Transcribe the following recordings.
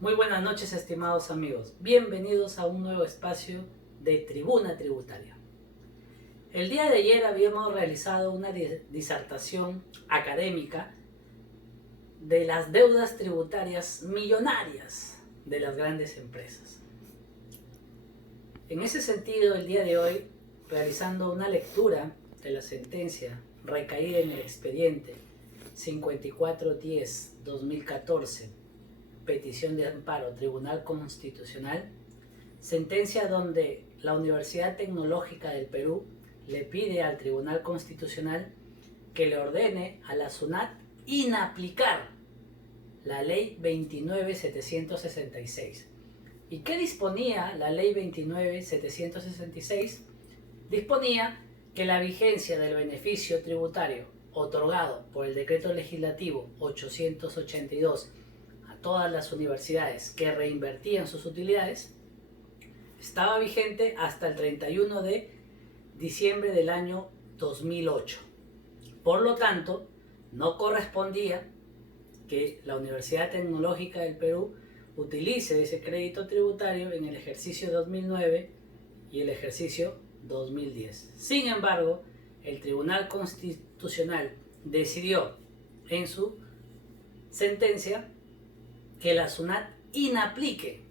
Muy buenas noches, estimados amigos. Bienvenidos a un nuevo espacio de Tribuna Tributaria. El día de ayer habíamos realizado una disertación académica de las deudas tributarias millonarias de las grandes empresas. En ese sentido, el día de hoy, realizando una lectura de la sentencia recaída en el expediente 5410-2014, petición de amparo, Tribunal Constitucional, sentencia donde la Universidad Tecnológica del Perú le pide al Tribunal Constitucional que le ordene a la SUNAT inaplicar la Ley 29.766. ¿Y qué disponía la Ley 29.766? Disponía que la vigencia del beneficio tributario otorgado por el Decreto Legislativo 882 a todas las universidades que reinvertían sus utilidades estaba vigente hasta el 31 de diciembre del año 2008. Por lo tanto, no correspondía que la Universidad Tecnológica del Perú utilice ese crédito tributario en el ejercicio 2009 y el ejercicio 2010. Sin embargo, el Tribunal Constitucional decidió en su sentencia que la SUNAT inaplique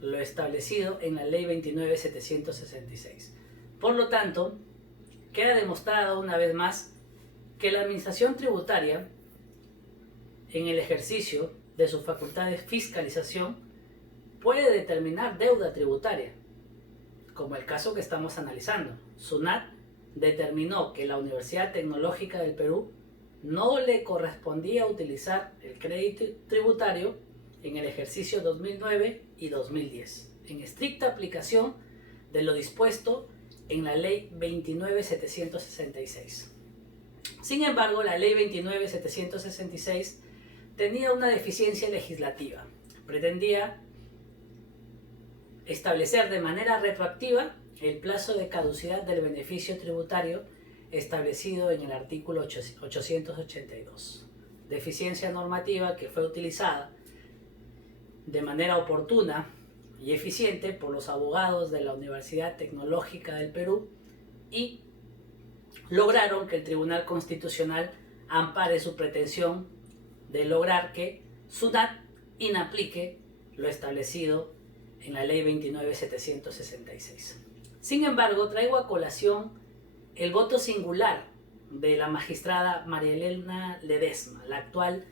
lo establecido en la Ley 29.766. Por lo tanto, queda demostrado una vez más que la Administración Tributaria, en el ejercicio de su facultad de fiscalización, puede determinar deuda tributaria, como el caso que estamos analizando. SUNAT determinó que la Universidad Tecnológica del Perú no le correspondía utilizar el crédito tributario en el ejercicio 2009 y 2010, en estricta aplicación de lo dispuesto en la Ley 29.766. Sin embargo, la Ley 29.766 tenía una deficiencia legislativa. Pretendía establecer de manera retroactiva el plazo de caducidad del beneficio tributario establecido en el artículo 882. Deficiencia normativa que fue utilizada de manera oportuna y eficiente por los abogados de la Universidad Tecnológica del Perú y lograron que el Tribunal Constitucional ampare su pretensión de lograr que SUNAT inaplique lo establecido en la Ley 29.766. Sin embargo, traigo a colación el voto singular de la magistrada María Elena Ledesma, la actual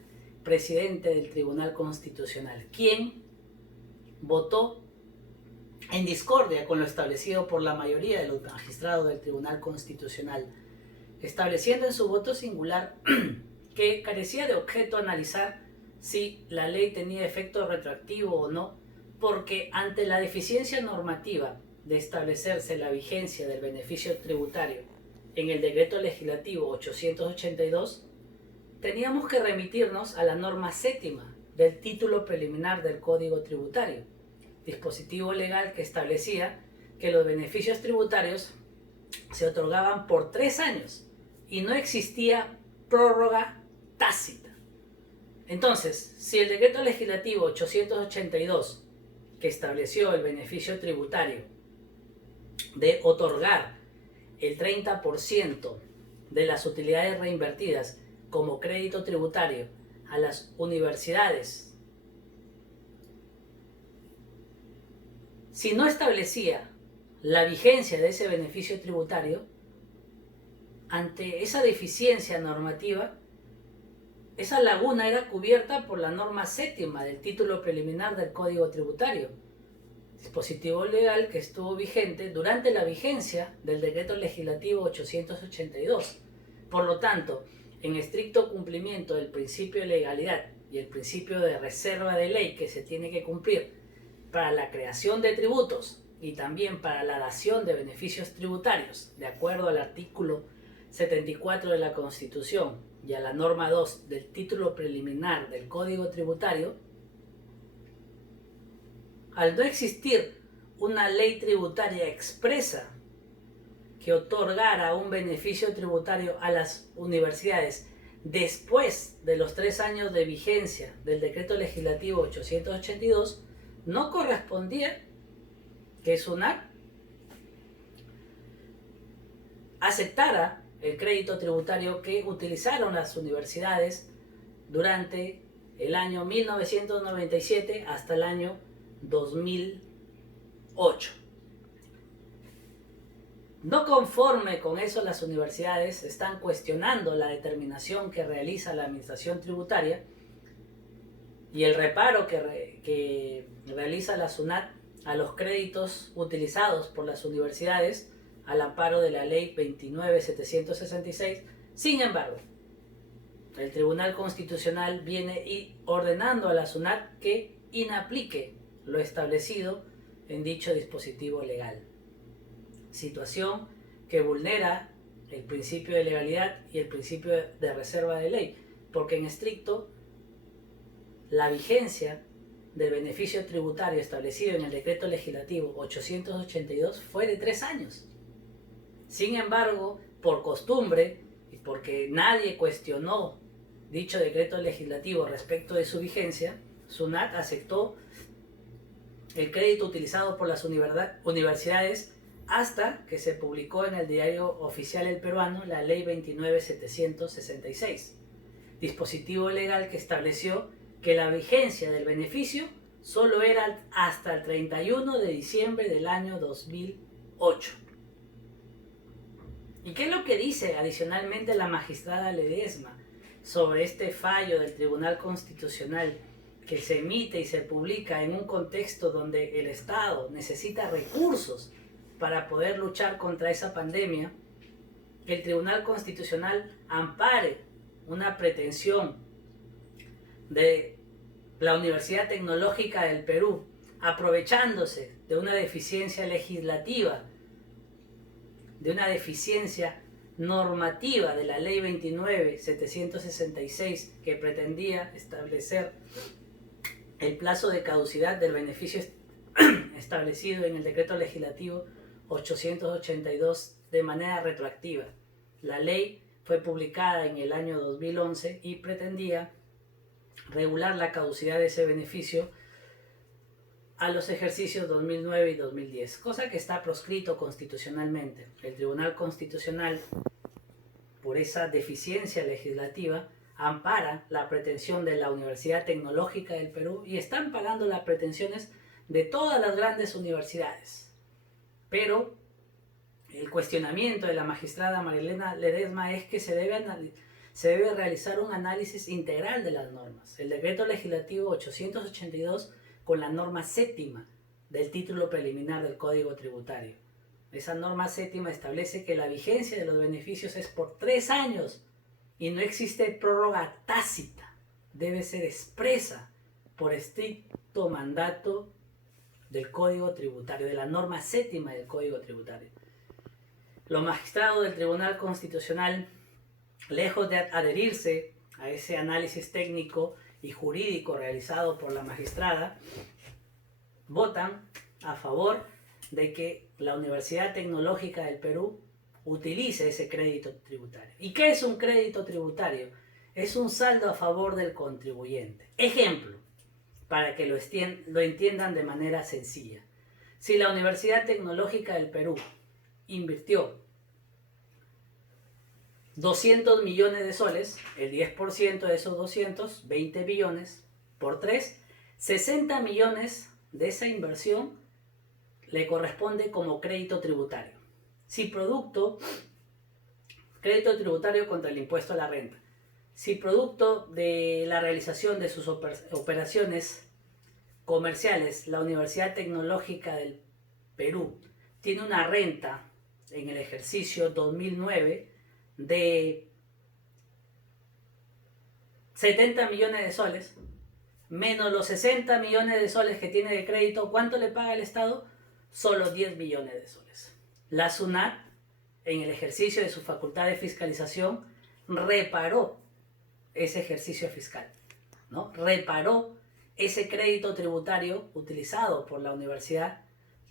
presidente del Tribunal Constitucional, quien votó en discordia con lo establecido por la mayoría de los magistrados del Tribunal Constitucional, estableciendo en su voto singular que carecía de objeto analizar si la ley tenía efecto retroactivo o no, porque ante la deficiencia normativa de establecerse la vigencia del beneficio tributario en el Decreto Legislativo 882, teníamos que remitirnos a la norma séptima del título preliminar del Código Tributario, dispositivo legal que establecía que los beneficios tributarios se otorgaban por 3 años y no existía prórroga tácita. Entonces, si el Decreto Legislativo 882, que estableció el beneficio tributario de otorgar el 30% de las utilidades reinvertidas como crédito tributario a las universidades, si no establecía la vigencia de ese beneficio tributario, ante esa deficiencia normativa, esa laguna era cubierta por la norma séptima del título preliminar del Código Tributario, dispositivo legal que estuvo vigente durante la vigencia del Decreto Legislativo 882. Por lo tanto, en estricto cumplimiento del principio de legalidad y el principio de reserva de ley que se tiene que cumplir para la creación de tributos y también para la dación de beneficios tributarios, de acuerdo al artículo 74 de la Constitución y a la norma 2 del título preliminar del Código Tributario, al no existir una ley tributaria expresa que otorgara un beneficio tributario a las universidades después de los 3 años de vigencia del decreto legislativo 882, no correspondía que SUNAT aceptara el crédito tributario que utilizaron las universidades durante el año 1997 hasta el año 2008. No conforme con eso, las universidades están cuestionando la determinación que realiza la administración tributaria y el reparo que realiza la SUNAT a los créditos utilizados por las universidades al amparo de la ley 29.766. Sin embargo, el Tribunal Constitucional viene ordenando a la SUNAT que inaplique lo establecido en dicho dispositivo legal. Situación que vulnera el principio de legalidad y el principio de reserva de ley, porque en estricto la vigencia del beneficio tributario establecido en el decreto legislativo 882 fue de 3 años. Sin embargo, por costumbre y porque nadie cuestionó dicho decreto legislativo respecto de su vigencia, SUNAT aceptó el crédito utilizado por las universidades hasta que se publicó en el Diario Oficial El Peruano la Ley 29.766, dispositivo legal que estableció que la vigencia del beneficio solo era hasta el 31 de diciembre del año 2008. ¿Y qué es lo que dice adicionalmente la magistrada Ledesma sobre este fallo del Tribunal Constitucional que se emite y se publica en un contexto donde el Estado necesita recursos para poder luchar contra esa pandemia? Que el Tribunal Constitucional ampare una pretensión de la Universidad Tecnológica del Perú, aprovechándose de una deficiencia legislativa, de una deficiencia normativa de la Ley 29.766, que pretendía establecer el plazo de caducidad del beneficio establecido en el decreto legislativo 882 de manera retroactiva. La ley fue publicada en el año 2011 y pretendía regular la caducidad de ese beneficio a los ejercicios 2009 y 2010, cosa que está proscrito constitucionalmente. El Tribunal Constitucional, por esa deficiencia legislativa, ampara la pretensión de la Universidad Tecnológica del Perú y está amparando las pretensiones de todas las grandes universidades. Pero el cuestionamiento de la magistrada Marilena Ledesma es que se debe realizar un análisis integral de las normas. El decreto legislativo 882 con la norma séptima del título preliminar del Código Tributario. Esa norma séptima establece que la vigencia de los beneficios es por 3 años y no existe prórroga tácita. Debe ser expresa por estricto mandato del Código Tributario, de la norma séptima del Código Tributario. Los magistrados del Tribunal Constitucional, lejos de adherirse a ese análisis técnico y jurídico realizado por la magistrada, votan a favor de que la Universidad Tecnológica del Perú utilice ese crédito tributario. ¿Y qué es un crédito tributario? Es un saldo a favor del contribuyente. Ejemplo, para que lo entiendan de manera sencilla. Si la Universidad Tecnológica del Perú invirtió 200 millones de soles, el 10% de esos 200, 20 billones, por 3, 60 millones de esa inversión le corresponde como crédito tributario. Si crédito tributario contra el impuesto a la renta. Si producto de la realización de sus operaciones comerciales, la Universidad Tecnológica del Perú tiene una renta en el ejercicio 2009 de 70 millones de soles, menos los 60 millones de soles que tiene de crédito, ¿cuánto le paga el Estado? Solo 10 millones de soles. La SUNAT, en el ejercicio de su facultad de fiscalización, reparó ese ejercicio fiscal, ¿no? Reparó ese crédito tributario utilizado por la Universidad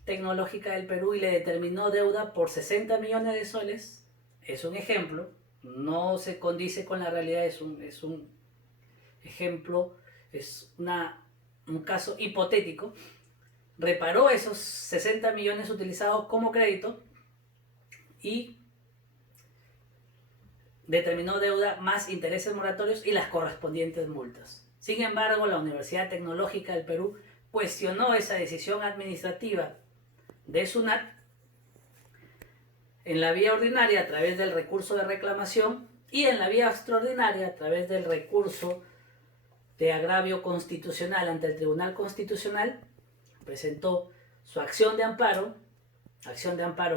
Tecnológica del Perú y le determinó deuda por 60 millones de soles. Es un ejemplo, no se condice con la realidad, es un ejemplo, es un caso hipotético, reparó esos 60 millones utilizados como crédito y determinó deuda más intereses moratorios y las correspondientes multas. Sin embargo, la Universidad Tecnológica del Perú cuestionó esa decisión administrativa de SUNAT en la vía ordinaria a través del recurso de reclamación y en la vía extraordinaria a través del recurso de agravio constitucional ante el Tribunal Constitucional. Presentó su acción de amparo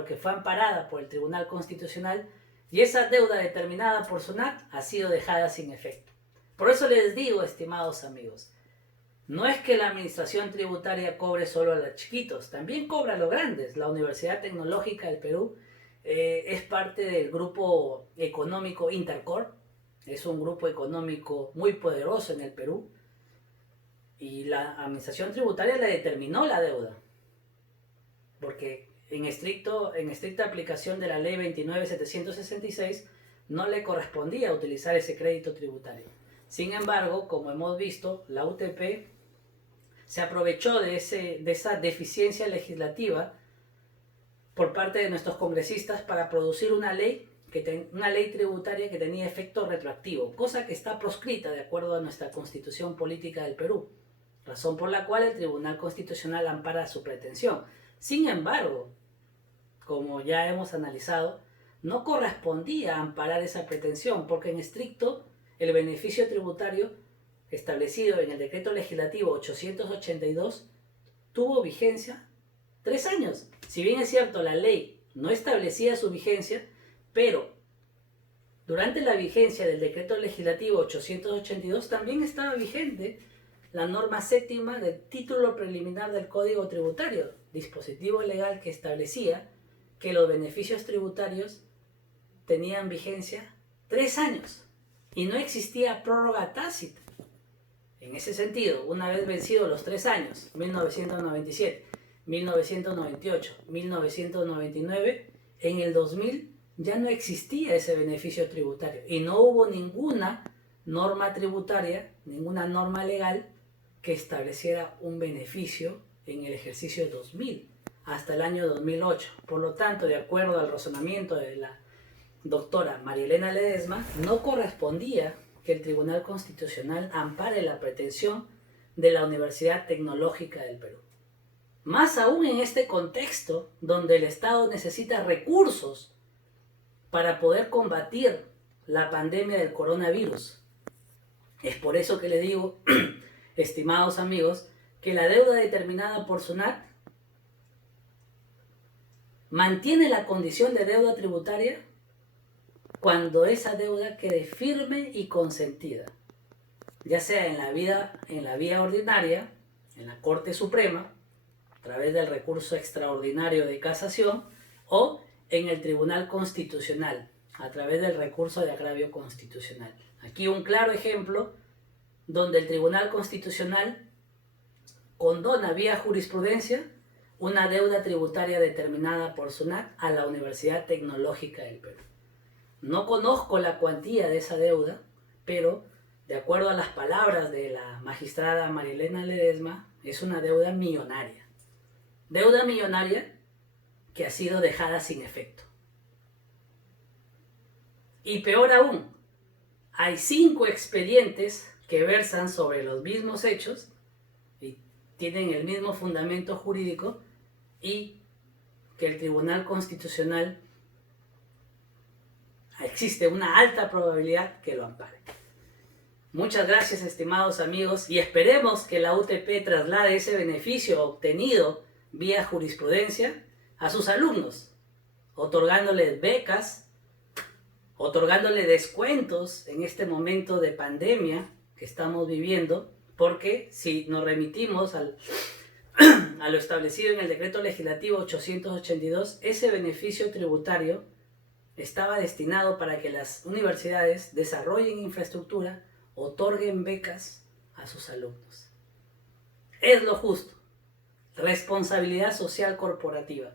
que fue amparada por el Tribunal Constitucional, y esa deuda determinada por SUNAT ha sido dejada sin efecto. Por eso les digo, estimados amigos, no es que la administración tributaria cobre solo a los chiquitos, también cobra a los grandes. La Universidad Tecnológica del Perú es parte del grupo económico Intercorp, es un grupo económico muy poderoso en el Perú, y la administración tributaria le determinó la deuda, porque en estricta aplicación de la ley 29.766 no le correspondía utilizar ese crédito tributario. Sin embargo, como hemos visto, la UTP se aprovechó de esa deficiencia legislativa por parte de nuestros congresistas para producir una ley tributaria que tenía efecto retroactivo, cosa que está proscrita de acuerdo a nuestra Constitución Política del Perú, razón por la cual el Tribunal Constitucional ampara su pretensión. Sin embargo, como ya hemos analizado, no correspondía amparar esa pretensión, porque en estricto el beneficio tributario establecido en el Decreto Legislativo 882 tuvo vigencia 3 años. Si bien es cierto, la ley no establecía su vigencia, pero durante la vigencia del Decreto Legislativo 882 también estaba vigente la norma séptima del título preliminar del Código Tributario, dispositivo legal que establecía que los beneficios tributarios tenían vigencia 3 años y no existía prórroga tácita. En ese sentido, una vez vencidos los 3 años, 1997, 1998, 1999, en el 2000 ya no existía ese beneficio tributario y no hubo ninguna norma tributaria, ninguna norma legal que estableciera un beneficio en el ejercicio 2000 hasta el año 2008. Por lo tanto, de acuerdo al razonamiento de la doctora María Elena Ledesma, no correspondía que el Tribunal Constitucional ampare la pretensión de la Universidad Tecnológica del Perú. Más aún en este contexto donde el Estado necesita recursos para poder combatir la pandemia del coronavirus. Es por eso que le digo, estimados amigos, que la deuda determinada por SUNAT mantiene la condición de deuda tributaria cuando esa deuda quede firme y consentida, ya sea en la vía ordinaria, en la Corte Suprema, a través del recurso extraordinario de casación, o en el Tribunal Constitucional, a través del recurso de agravio constitucional. Aquí un claro ejemplo donde el Tribunal Constitucional condona vía jurisprudencia una deuda tributaria determinada por SUNAT a la Universidad Tecnológica del Perú. No conozco la cuantía de esa deuda, pero de acuerdo a las palabras de la magistrada María Elena Ledesma, es una deuda millonaria. Deuda millonaria que ha sido dejada sin efecto. Y peor aún, hay 5 expedientes que versan sobre los mismos hechos y tienen el mismo fundamento jurídico, y que el Tribunal Constitucional existe una alta probabilidad que lo ampare. Muchas gracias, estimados amigos, y esperemos que la UTP traslade ese beneficio obtenido vía jurisprudencia a sus alumnos, otorgándoles becas, otorgándole descuentos en este momento de pandemia que estamos viviendo, porque si nos remitimos a lo establecido en el Decreto Legislativo 882, ese beneficio tributario estaba destinado para que las universidades desarrollen infraestructura, otorguen becas a sus alumnos. Es lo justo. Responsabilidad social corporativa.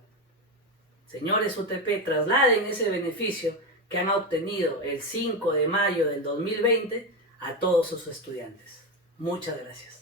Señores UTP, trasladen ese beneficio que han obtenido el 5 de mayo del 2020 a todos sus estudiantes. Muchas gracias.